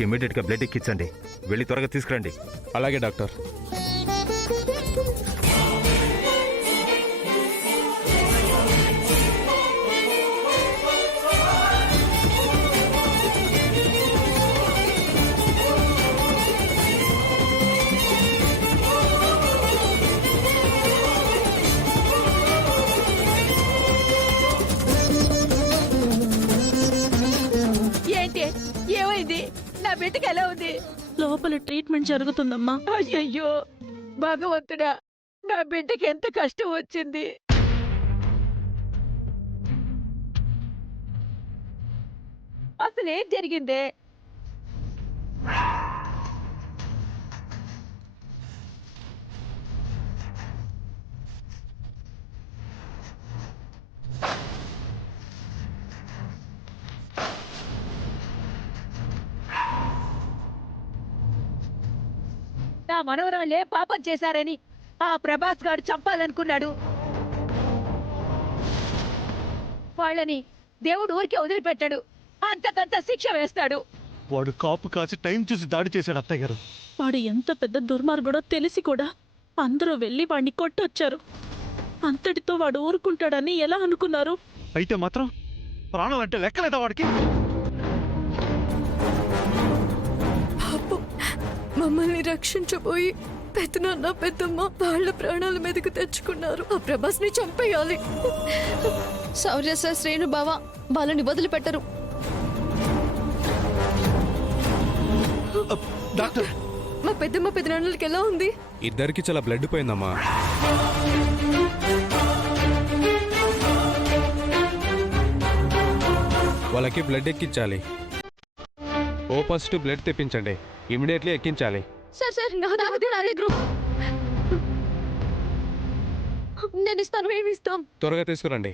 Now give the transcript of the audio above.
బాబుకి ఇమీడియట్గా బ్లడ్ ఎక్కించండి. వెళ్ళి త్వరగా తీసుకురండి. అలాగే డాక్టర్. ఏంటి ఏమైంది? నా బిడ్డకి ఎలా ఉంది? లోపల ట్రీట్మెంట్ జరుగుతుందమ్మా. అయ్యయ్యో భగవంతుడా, నా బిడ్డకి ఎంత కష్టం వచ్చింది. అసలు ఏం జరిగిందే? నా మనవరాలే పాపం చేశారని ఆ ప్రభాస్ గారు చంపాలనుకున్నాడు. వాళ్ళని దేవుడు ఊరికే వదిలిపెట్టాడు, అంతకంత శిక్ష వేస్తాడు. వాడు కాపు కాసి టైం చూసి దాడి చేశాడు అత్తయ్య గారు. వాడు ఎంత పెద్ద దుర్మార్గుడో తెలిసి కూడా అందరూ వెళ్ళి వాడిని కొట్టొచ్చారు. అంతటితో వాడు ఊరుకుంటాడని ఎలా అనుకున్నారు? అయితే మాత్రం ప్రాణాలంటే లెక్కలేదా వాడికి? పాపం మమ్మల్ని రక్షించబోయి పెద్దనాన్న పెద్దమ్మ వాళ్ళ ప్రాణాల మీదకు తెచ్చుకున్నారు. ఆ ప్రభాస్ ని చంపేయాలి. శౌర్య సార్, శ్రేణు బావ వాళ్ళని వదిలిపెట్టరు. డాక్టర్, మా పెద్దమ్మ పెద్దనాన్నలకి ఎలా ఉంది? ఇద్దరికి చాలా బ్లడ్ పోయిందమ్మా. వాళ్ళకి బ్లడ్ ఎక్కించాలి. ఓ పాజిటివ్ బ్లడ్ తెప్పించండి. ఇమీడియట్లీ ఎక్కించాలి. సార్ సార్ నాదే గ్రూప్. నేను ఇస్తాను, మేము ఇస్తాం. త్వరగా తీసుకురండి.